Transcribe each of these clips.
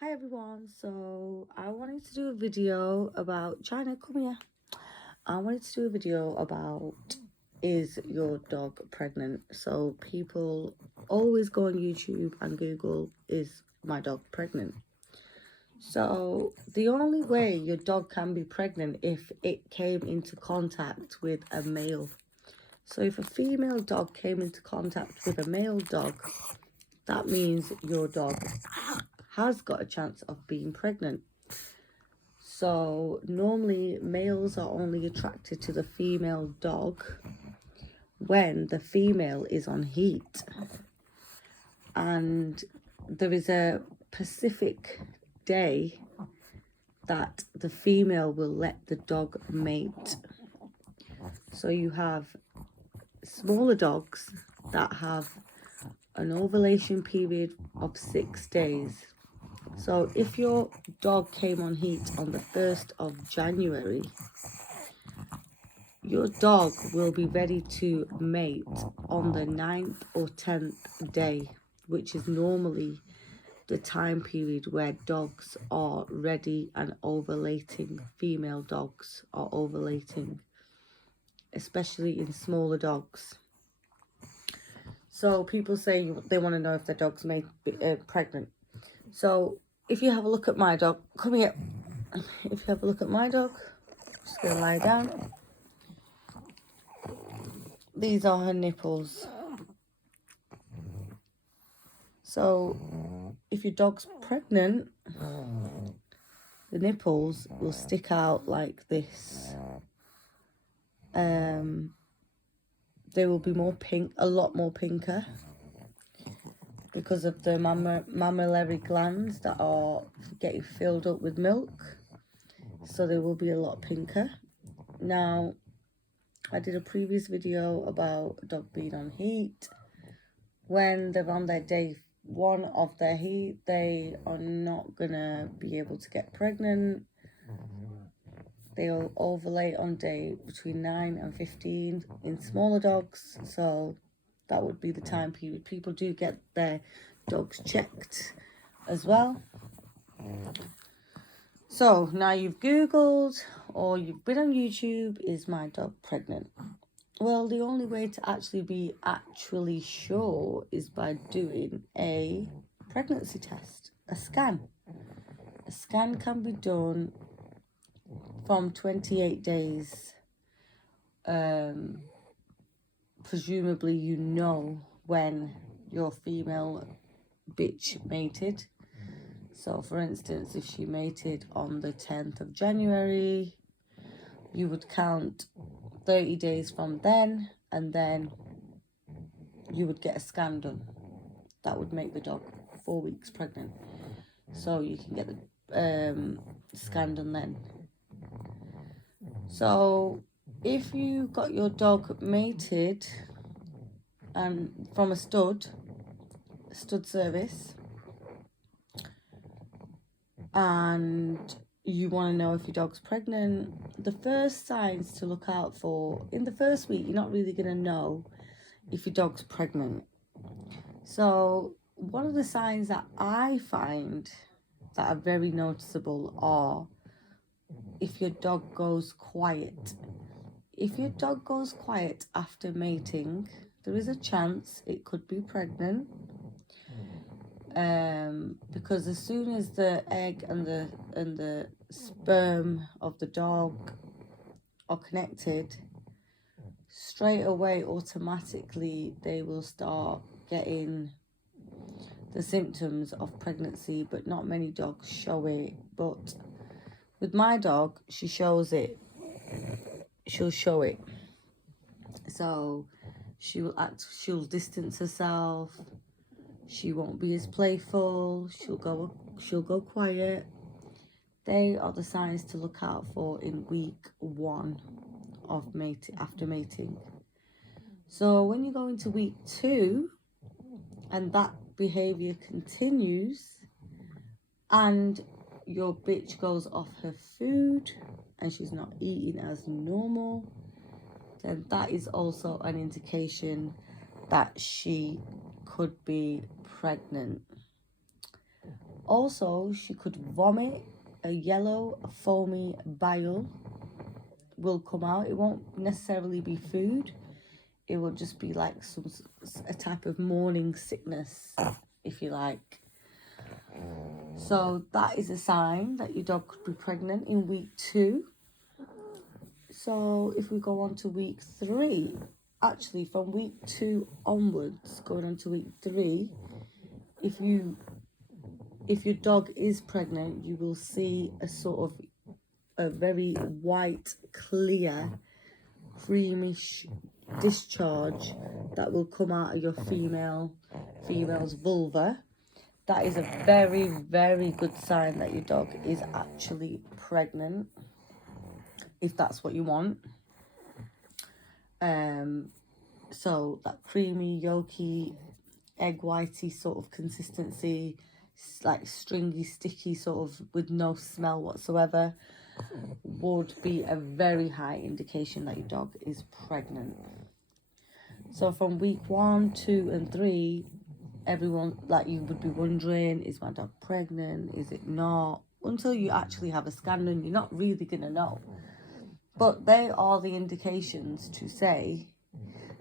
Hi everyone, so I wanted to do a video about China, come here. I wanted to do a video about, is your dog pregnant? So people always go on YouTube and Google, is my dog pregnant? So the only way your dog can be pregnant if it came into contact with a male. So if a female dog came into contact with a male dog, that means your dog has got a chance of being pregnant. So normally males are only attracted to the female dog when the female is on heat. And there is a specific day that the female will let the dog mate. So you have smaller dogs that have an ovulation period of 6 days. So if your dog came on heat on the 1st of January, your dog will be ready to mate on the 9th or 10th day, which is normally the time period where dogs are ready and ovulating. Female dogs are ovulating, especially in smaller dogs. So people say they want to know if their dog's pregnant. So if you have a look at my dog, come here. If you have a look at my dog, just gonna lie down. These are her nipples. So if your dog's pregnant, the nipples will stick out like this. They will be more pink, a lot more pinker, because of the mammillary glands that are getting filled up with milk. So they will be a lot pinker. Now, I did a previous video about a dog being on heat. When they're on their day 1 of their heat, they are not gonna be able to get pregnant. They'll ovulate on day between 9 and 15 in smaller dogs. So that would be the time period. People do get their dogs checked as well. So now you've Googled or you've been on YouTube, is my dog pregnant? Well, the only way to actually be sure is by doing a pregnancy test, a scan. A scan can be done from 28 days. Presumably you know when your female bitch mated. So for instance, if she mated on the 10th of January, you would count 30 days from then, and then you would get a scan done. That would make the dog 4 weeks pregnant. So you can get the scan done then. So if you got your dog mated and from a stud service, and you want to know if your dog's pregnant, the first signs to look out for, in the first week, you're not really going to know if your dog's pregnant. So one of the signs that I find that are very noticeable are if your dog goes quiet. If your dog goes quiet after mating, there is a chance it could be pregnant. Because as soon as the egg and the sperm of the dog are connected, straight away automatically they will start getting the symptoms of pregnancy, but not many dogs show it. But with my dog, she shows it. She'll show it. So she'll distance herself. She won't be as playful. She'll go quiet. They are the signs to look out for in week 1 of after mating. So when you go into week 2 and that behavior continues, and your bitch goes off her food and she's not eating as normal, then that is also an indication that she could be pregnant. Also, she could vomit. A yellow foamy bile will come out. It won't necessarily be food. It will just be like a type of morning sickness, if you like. So that is a sign that your dog could be pregnant in week 2. So if we go on to week 3, actually from week 2 onwards, going on to week 3, if your dog is pregnant, you will see a sort of a very white, clear, creamish discharge that will come out of your female's vulva. That is a very, very good sign that your dog is actually pregnant, if that's what you want. So that creamy, yolky, egg whitey sort of consistency, like stringy, sticky sort of with no smell whatsoever, would be a very high indication that your dog is pregnant. So from week 1, 2 and 3, everyone, like, you would be wondering, is my dog pregnant, is it not? Until you actually have a scan, and you're not really gonna know. But they are the indications to say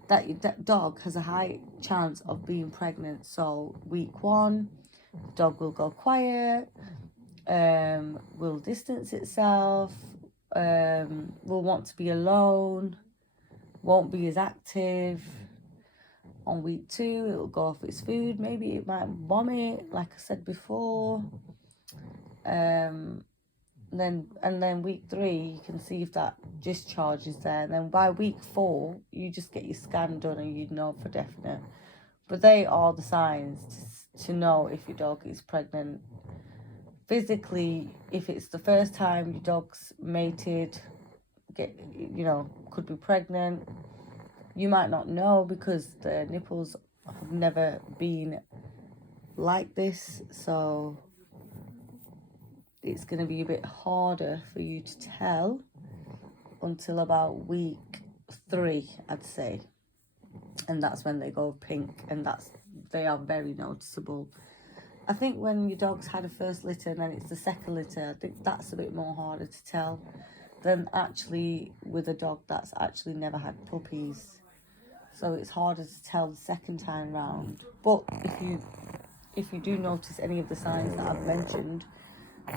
that your dog has a high chance of being pregnant. So week 1, the dog will go quiet, will distance itself, will want to be alone, won't be as active. On week 2, it will go off its food. Maybe it might vomit, like I said before. And then week 3, you can see if that discharge is there. And then by week 4, you just get your scan done and you'd know for definite. But they are the signs to know if your dog is pregnant. Physically, if it's the first time your dog's mated, could be pregnant. You might not know because the nipples have never been like this, so it's going to be a bit harder for you to tell until about week 3, I'd say. And that's when they go pink, and they are very noticeable. I think when your dog's had a first litter and then it's the second litter, I think that's a bit more harder to tell than actually with a dog that's actually never had puppies. So it's harder to tell the second time round. But if you do notice any of the signs that I've mentioned,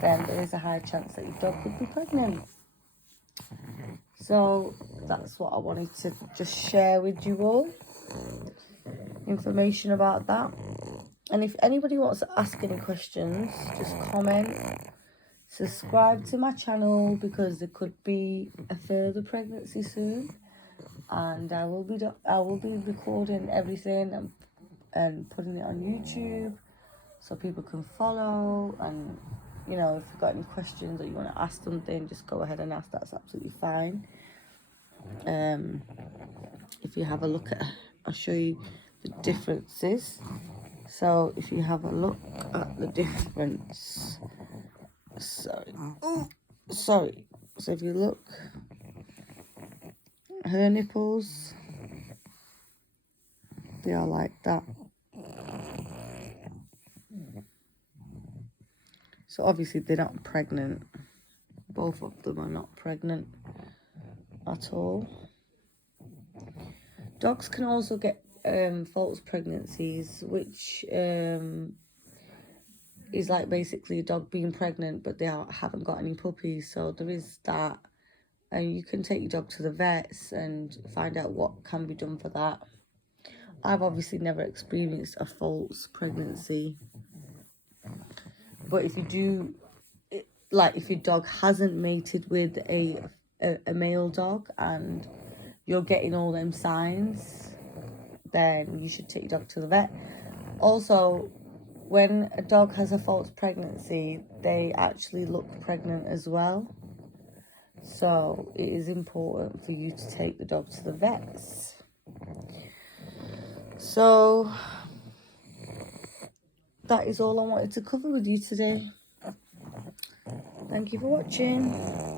then there is a high chance that your dog could be pregnant. So that's what I wanted to just share with you all. Information about that. And if anybody wants to ask any questions, just comment. Subscribe to my channel because there could be a further pregnancy soon. And I will be recording everything and putting it on YouTube so people can follow. And if you've got any questions or you want to ask something, just go ahead and ask. That's absolutely fine. If you have a look I'll show you the differences. So if you have a look at the difference, sorry. So if you look, her nipples, they are like that. So obviously they're not pregnant. Both of them are not pregnant at all. Dogs can also get false pregnancies, which is like basically a dog being pregnant but they haven't got any puppies. So there is that, and you can take your dog to the vets and find out what can be done for that. I've obviously never experienced a false pregnancy, but if you do, like if your dog hasn't mated with a male dog and you're getting all them signs, then you should take your dog to the vet. Also, when a dog has a false pregnancy, they actually look pregnant as well. So it is important for you to take the dog to the vets. So that is all I wanted to cover with you today. Thank you for watching.